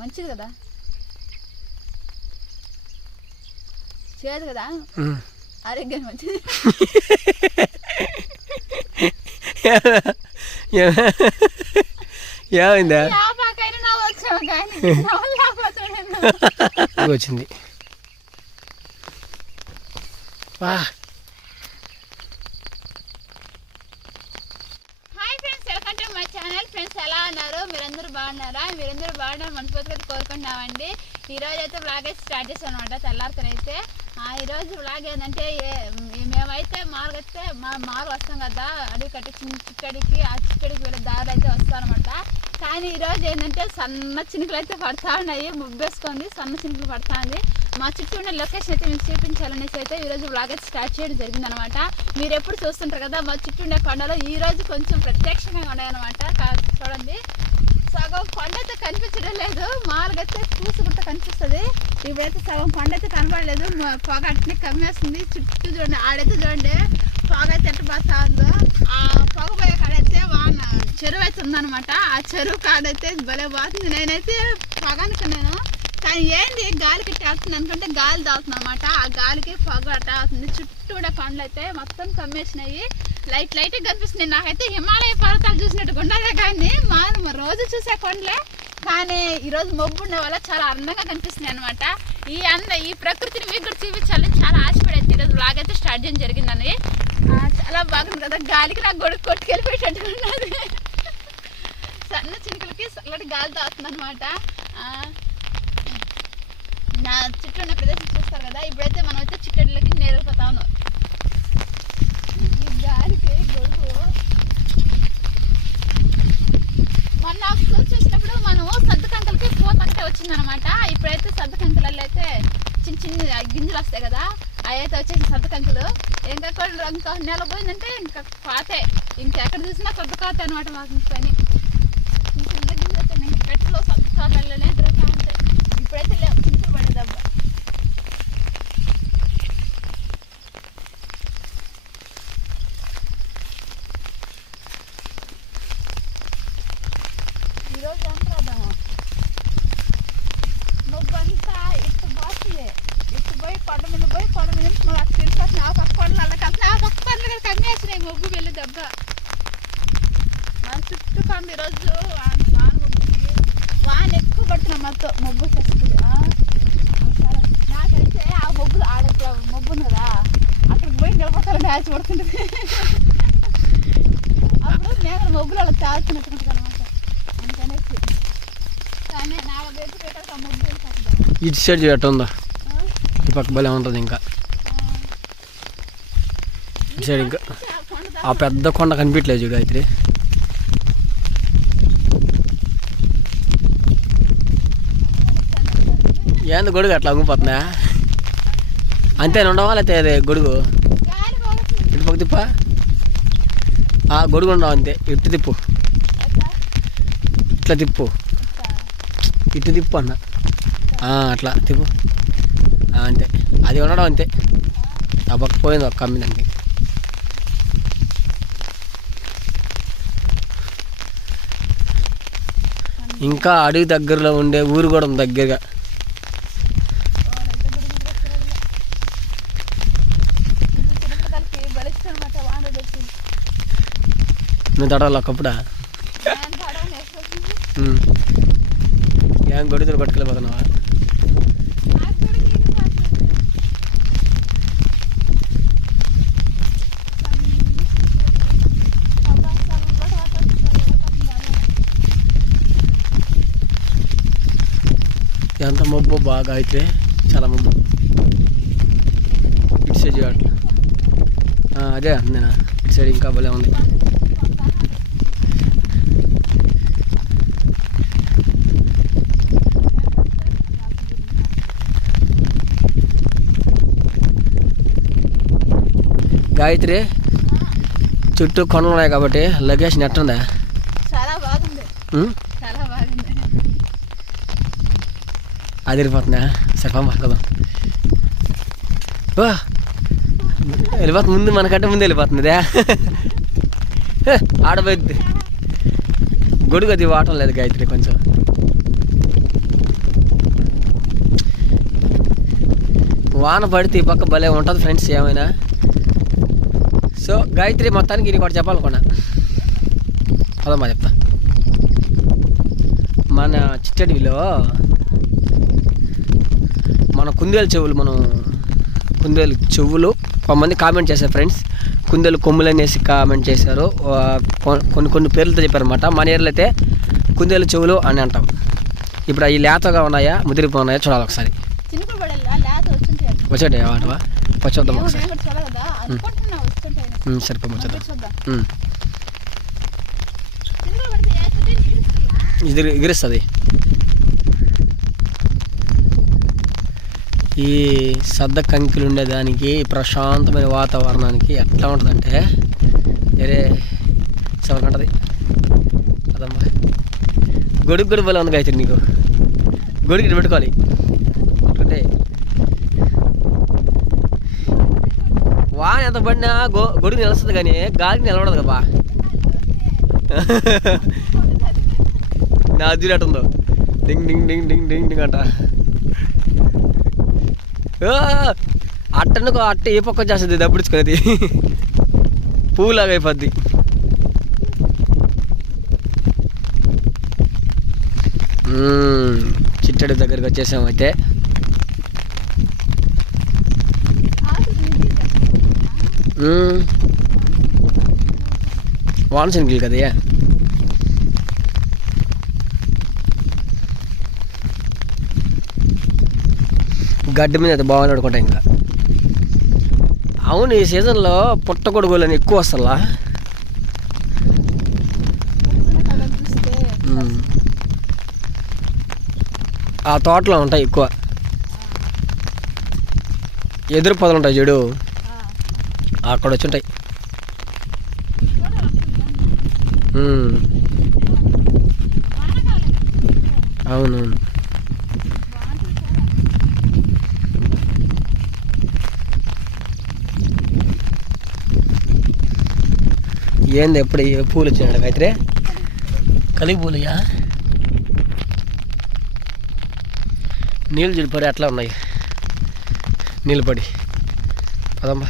మంచిది కదా, చేదు కదా, ఆరోగ్యం మంచిది. ఏమైందా వచ్చింది వా. Hi friends, welcome to my channel. Friends ఎలా ఉన్నారు? మీరందరూ బాగున్నారా? మీరందరూ బాగున్నారు మనస్ఫూర్తిగా కోరుకుంటున్నామండి. ఈరోజు అయితే వ్లాగ్ అయితే స్టార్ట్ చేస్తాం అనమాట. తెల్లారితేనైతే ఈరోజు వ్లాగ్ ఏంటంటే మేమైతే మారుగైతే మారు వస్తాం కదా అడవి కట్టి చిక్కడికి, ఆ చిక్కడికి వెళ్ళే దారి అయితే వస్తారనమాట. కానీ ఈరోజు ఏంటంటే సన్న చినుకులు అయితే పడతా ఉన్నాయి, ముబ్బేసుకొని సన్న చినుకులు పడతా ఉంది. మా చుట్టూ ఉన్న లొకేషన్ అయితే మీకు చూపించాలనేసి అయితే ఈరోజు వ్లాగ్ అయితే స్టార్ట్ చేయడం జరిగిందనమాట. మీరు ఎప్పుడు చూస్తుంటారు కదా మా చుట్టూ ఉండే కొండలు ఈరోజు కొంచెం ప్రత్యక్షంగా ఉన్నాయన్నమాట. చూడండి, సగం కొండ అయితే కనిపించడం లేదు, మామూలుగైతే పూసుకుంటూ కనిపిస్తుంది. ఇప్పుడైతే సగం కొండ అయితే కనపడలేదు, పొగ అట్నే కమ్మేస్తుంది. చుట్టూ చూడండి, ఆడైతే చూడండి పొగ అయితే ఎట్ట పోతా ఉందో. ఆ పొగ పోయే కాడైతే వాన చెరువు అయితే ఉందనమాట. ఆ చెరువు కాడైతే భలే పోతుంది. నేనైతే పొగ అనుకున్నాను, కానీ ఏంది గాలి కట్టి ఆడుతుంది అనుకుంటే గాలి తాగుతుంది అనమాట. ఆ గాలికి పొగ అట్ట అవుతుంది. చుట్టూ కూడా కొండలు అయితే మొత్తం కమ్మేసినాయి, లైట్ లైట్గా కనిపిస్తున్నాయి. నాకైతే హిమాలయ పర్వతాలు చూసినట్టు ఉండదే, కానీ మనం రోజు చూసే కొండలే, కానీ ఈరోజు మబ్బు ఉండే వల్ల చాలా అందంగా కనిపిస్తున్నాయి అనమాట. ఈ ప్రకృతిని మీకు కూడా చూపించాలని చాలా ఆశపడైతే ఈరోజు వ్లాగ్ అయితే స్టార్ట్ చేయడం జరిగిందని. చాలా బాగుంది కదా, గాలికి నాకు గొడుగు కొట్టుకెళ్ళిపోయేటట్టు ఉన్నది. సన్న చినుకులకి చల్లటి గాలి తాగుతుంది అనమాట. నా చుట్టూ ఉన్న ప్రదేశం చూస్తారు కదా. ఇప్పుడైతే మనం అయితే చిక్కడిలోకి నేరిపోతా ఉన్నాం. ఈ గాలికి గొడుగు మొన్న చూసినప్పుడు మనం సద్దుకంకలకి పూతకటే వచ్చిందనమాట. ఇప్పుడైతే సద్దుకంకలలో అయితే చిన్న చిన్న గింజలు వస్తాయి కదా, అవి అయితే వచ్చేసి సద్దుకంకలు. ఇంకా నెల పోయిందంటే ఇంకా పాతే, ఇంకెక్కడ చూసినా సద్దుకాత అనమాట. మాకు పని చిన్న చిన్న గింజలు వస్తాయి, ఇంకా పెట్టలో సద్దుకాతలనే దొరుకుతా ఉంటాయి. ఇప్పుడైతే లేవు, చింతలు పడే దెబ్బ. ఈరోజు అంటాము నువ్వంతా ఇటు పోతుంది, ఇటు పోయి కొండ మీద పోయి కొండ మీద నుంచి నువ్వు అక్కడ తిరిగి ఆ పక్క కొండలు అలా కలిసి ఆ పక్క కొండలు కమ్మేసినాయి మొగ్గు వెళ్ళి దెబ్బ. మన చుట్టూ కొండ ఈరోజు వాన ఎక్కువ పడుతున్నాం, మొత్తం మొగ్గు వస్తుంది. నాకైతే ఆ మొగ్గు ఆడట్లా మొగ్గు ఉంది కదా, అక్కడికి పోయి నిలబడతాను మ్యాచ్ పడుతుంటుంది. అప్పుడు నేను మొగ్గులు అలా తాగుతున్నట్టు అనమాట. అందుకనేసి కానీ నా దగ్గర పెట్టాక మొగ్గు వెళ్ళిపోతుంది. ఇటు సైడ్ ఎట్ట ఉందా, ఈ పక్క భలే ఉంటుంది. ఇంకా ఇటు సైడ్ ఇంకా ఆ పెద్ద కొండ కనిపించలేదు చూడు గాయత్రి. ఏంది గొడుగు అట్లా అంగిపోతుందా? అంతేనా ఉండవా లేకపోతే అదే గొడుగు ఇటు పక్క తిప్ప గొడుగు ఉండవు అంతే. ఇటు తిప్పు, ఇట్లా తిప్పు, ఇటు తిప్పు అన్న అట్లా తిప్పు అంతే. అది ఉండడం అంతే. ఆ పక్క పోయింది ఒక కమ్మి దానికి. ఇంకా అడవి దగ్గరలో ఉండే ఊరు కూడా ఉంది దగ్గరగా. నువ్వు తడవಲ್ಲ ఒకప్పుడా ఏం గొడుగులు కొట్టుకెళ్ళిపోతున్నావా? ఎంత మబ్బు బాగా అయితే, చాలా మబ్బు. ఇటు సైడ్ అట్లా అదే నేను ఇటు సైడ్ ఇంకా భలే ఉంది. గాయత్రి, చుట్టూ కొండలు ఉన్నాయి కాబట్టి లొకేషన్ ఎట్టుందా? చాలా బాగుంది, చాలా బాగుంది. అదిరిపోతుందా? సరే కదా వెళ్ళిపోతుంది. ముందు మనకంటే ముందు వెళ్ళిపోతుంది. ఆడబోద్ది గొడుగు అది వాటం లేదు గాయత్రి కొంచెం. వాన పడితే ఈ పక్క భలే ఉంటుంది ఫ్రెండ్స్ ఏమైనా. సో గాయత్రి మొత్తానికి ఇది కూడా చెప్పాలనుకున్నా. అదమ్మా చెప్తా. మన చిట్టడివిలో మన కుందేలు చెవులు కొంతమంది కామెంట్ చేశారు ఫ్రెండ్స్. కుందేలు కొమ్ములు అనేసి కామెంట్ చేశారు. కొన్ని పేర్లతో చెప్పారనమాట. మన ఏరియాలో అయితే కుందేలు చెవులు అని అంటాం. ఇప్పుడు అవి లేతగా ఉన్నాయా ముదిరిపోన్నాయా చూడాలి ఒకసారి. వచ్చాయి వాటవా వచ్చేద్దాం ఒకసారి. సరిపోయి ఇది ఎగిరిస్తుంది. ఈ సద్ద కంకిలు ఉండేదానికి ప్రశాంతమైన వాతావరణానికి ఎట్లా ఉంటుందంటే వేరే సెవెన్ ఉంటుంది. అదమ్మా గొడుగు బలం ఉంది గాయత్రి. నీకు గొడుగు ఇటు పెట్టుకోవాలి అంటే వాన ఎంత పడినా గొడుగు నిలుస్తుంది కానీ గాలికి నిలబడదు కదా. నా అద్దూరి అటు ఉందో డింగ్ డింగ్ డింగ్ డింగ్ డింగ్ డింగ్ అంట. అట్టనుకో అట్ట ఏ పక్క చేస్తుంది దబ్బుడుచుకునేది పువ్వులాగా అయిపోద్ది. చిట్టడి దగ్గరికి వచ్చేసాము. అయితే వానశనగలు కదా. గడ్డి మీద అయితే బాగా నడుకుంటా ఇంకా. అవును ఈ సీజన్లో పుట్టగొడుగులు అని ఎక్కువ వస్తలా. ఆ తోటలో ఉంటాయి ఎక్కువ. ఎదురు పొదలు ఉంటాయి చూడు అక్కడ వచ్చి ఉంటాయి. అవునవును. ఏంది ఎప్పుడు పూలు వచ్చాడు అయితే కలిగి పూలుయా. నీళ్ళు చూడిపడి అట్లా ఉన్నాయి. నీళ్ళు పడి పదమ్మా.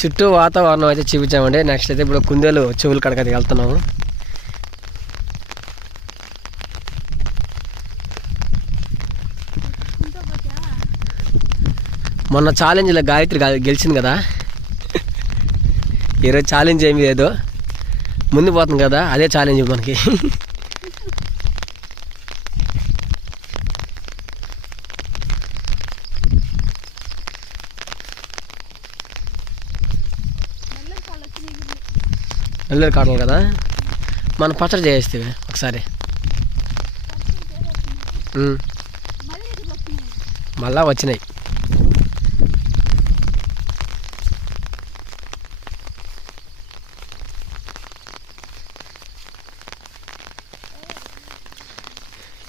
చుట్టూ వాతావరణం అయితే చూపించామండి. నెక్స్ట్ అయితే ఇప్పుడు కుందేలు చెవులు కడకది వెళ్తున్నాము. మొన్న ఛాలెంజ్లో గాయత్రి గెలిచింది కదా. ఈరోజు ఛాలెంజ్ ఏమి లేదు, ముందు పోతుంది కదా, అదే ఛాలెంజ్ మనకి. నెల్లూరు కాటలు కదా, మనం పచ్చడి చేస్తే ఒకసారి. మళ్ళా వచ్చినాయి.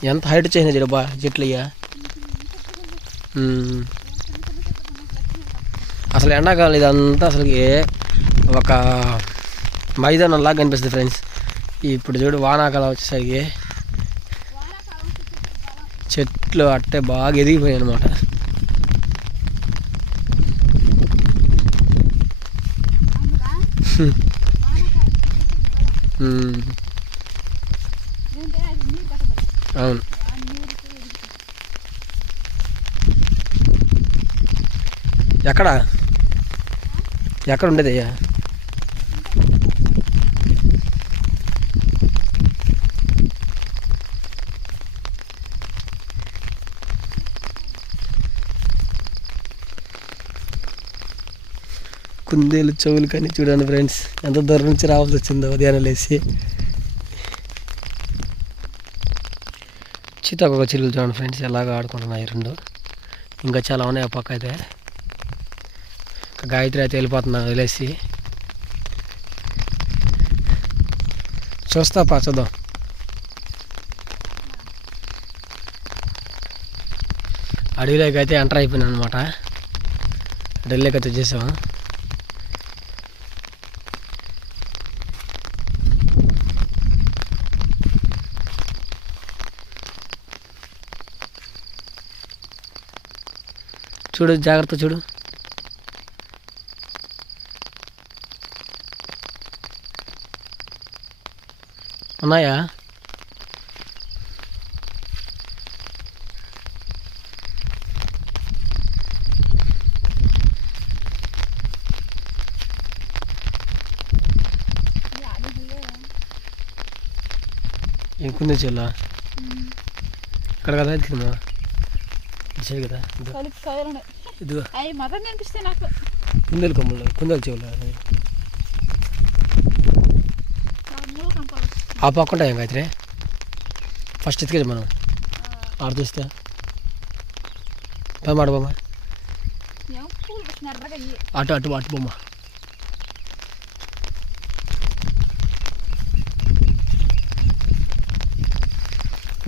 ఎంత హైట్ చేసిన చెడుబా చెట్లు అయ్యా. అసలు ఎండాకాలం ఇదంతా అసలుకి ఒక మైదానంలాగా కనిపిస్తుంది ఫ్రెండ్స్. ఇప్పుడు చూడు వానాకాలం వచ్చేసరికి చెట్లు అట్టే బాగా ఎదిగిపోయాయి అనమాట. అవును. ఎక్కడ ఉండేది అయ్యా? కుందేలు చెవులు కానీ చూడండి ఫ్రెండ్స్, ఎంత దూరం నుంచి రావాల్సి వచ్చిందో ఉదయాన్నే లేచి. సీతాకోక చిలుకలు చూడండి ఫ్రెండ్స్ ఎలాగ ఆడుకుంటున్నాయి రెండు. ఇంకా చాలా ఉన్నాయి ఆ పక్క అయితే. గాయత్రి అయితే వెళ్ళిపోతున్నా వదిలేసి. చూస్తా చూద్దాం. అడవిలోకి అయితే ఎంటర్ అయిపోయినా అనమాట. ఢిల్లీకి అయితే వచ్చేసాము. చూడు జాగ్రత్త చూడు. ఉన్నాయా? ఏం కుందేలు చెవులా? ఇక్కడ కదా కింద సైడ్ కదా ఇదిగో కుందేలు కొమ్మలు కుందేలు చెవులా ఆ పక్క ఉంటాయి గాయత్రి. ఫస్ట్ ఎత్తుకెళ్ళి మనం ఆడ చూస్తే మాట బొమ్మ అటు అటు అటు బొమ్మ.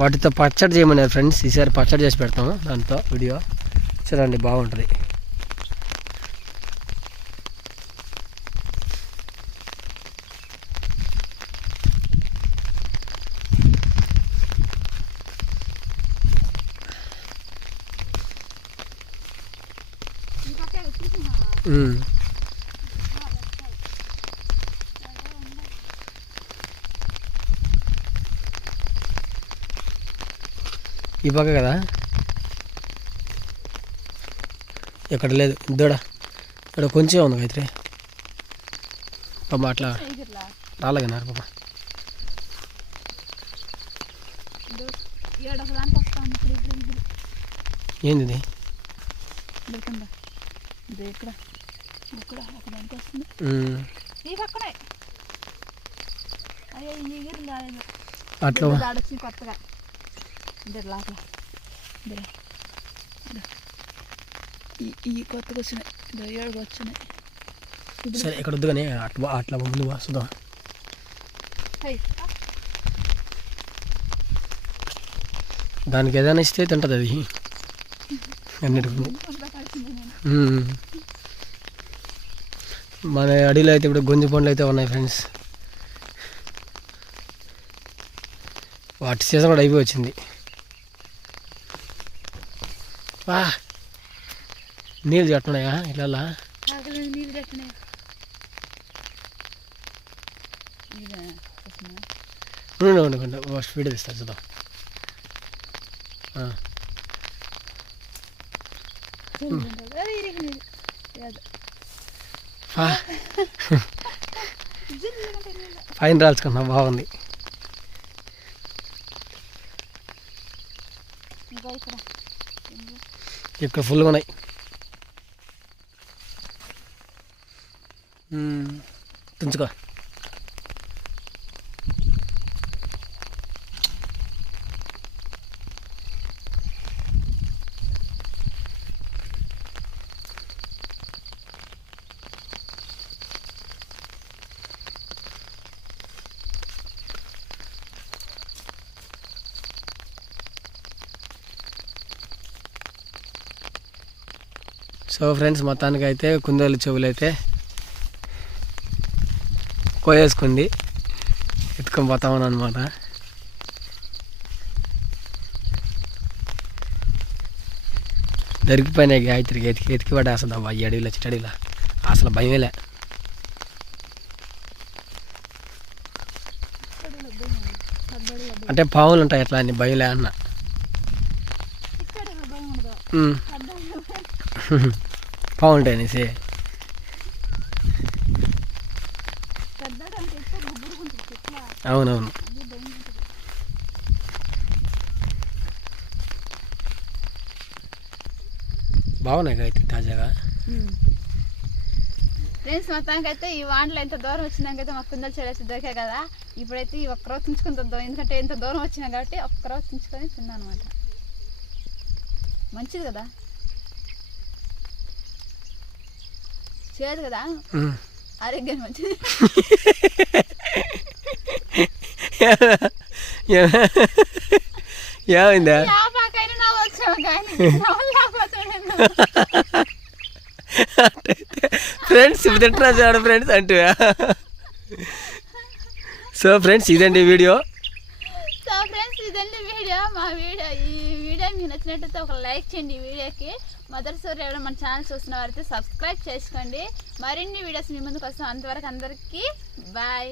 వాటితో పచ్చడి చేయమన్నారు ఫ్రెండ్స్. ఈసారి పచ్చడి చేసి పెడతాము దాంతో వీడియో చూడండి, బాగుంటుంది. ఈ పక్క కదా, ఇక్కడ లేదు దూడ. ఇక్కడ కొంచెం ఉంది అయితే పాప అట్లా రాలేగన్నారు పాప. ఏంది ఇది? అట్లా ఈ కొత్తగా వచ్చినాయి, ఏడుగా వచ్చినాయి. సరే ఇక్కడ వద్దు కానీ అట్లా అట్లా ముందు వస్తుందా? దానికి ఏదైనా ఇస్తే తింటుంది అది అన్నిటికీ. మన అడవిలో అయితే ఇప్పుడు గొంజి పండ్లు అయితే ఉన్నాయి ఫ్రెండ్స్. వాటి సీజన్ కూడా అయిపోయి వచ్చింది. వా నీళ్ళు చెట్టున్నాయా ఇలా? ఫస్ట్ వీడియో తీస్తారు చూద్దాం. ఫైన్ రాల్చుకున్నా, బాగుంది. ఇక్కడ ఫుల్గా ఉన్నాయి. తుంచుకో. సో ఫ్రెండ్స్, మొత్తానికి అయితే కుందేలు చెవులు అయితే కోయేసుకుంది ఎత్తుకొని పోతామని అనమాట. దొరికిపోయినాయి గాయత్రికి, ఎతికి పడేస్తుంది అబ్బా ఈ అడవిలో, చిట్టడిలో అసలు భయమేలే. అంటే పావులు ఉంటాయి ఎట్లా అని భయంలే అన్న. పావులు ఉంటాయి అనేసి అవునవును. బాగున్నాయి అయితే తాజాగా. ఫ్రెండ్స్, మొత్తానికి అయితే ఈ వాండలో ఎంత దూరం వచ్చినాకైతే మాకు కుందలు చెడేసి దొరికాయి కదా. ఇప్పుడైతే ఈ ఒక్కరోజు తుంచుకొని తిందాం, ఎందుకంటే ఎంత దూరం వచ్చినా కాబట్టి ఒక్కరోజు తుంచుకొని తిన్నాను అనమాట. మంచిది కదా, చేయదు కదా, ఆరోగ్యం మంచిది. ఏమైందా ఫ్రెండ్స్? ఇప్పుడు తింటున్నా చూడ ఫ్రెండ్స్ అంటూ. సో ఫ్రెండ్స్, ఇదండి వీడియో. సో ఫ్రెండ్స్, ఇదండి వీడియో. మా వీడియో ఈ వీడియో మీకు నచ్చినట్టయితే ఒక లైక్ చేయండి ఈ వీడియోకి. మొదటిసారి ఎవరైనా మన ఛానల్ చూస్తున్న వారైతే సబ్స్క్రైబ్ చేసుకోండి. మరిన్ని వీడియోస్ మీ ముందుకు వస్తాం. అంతవరకు అందరికీ బాయ్.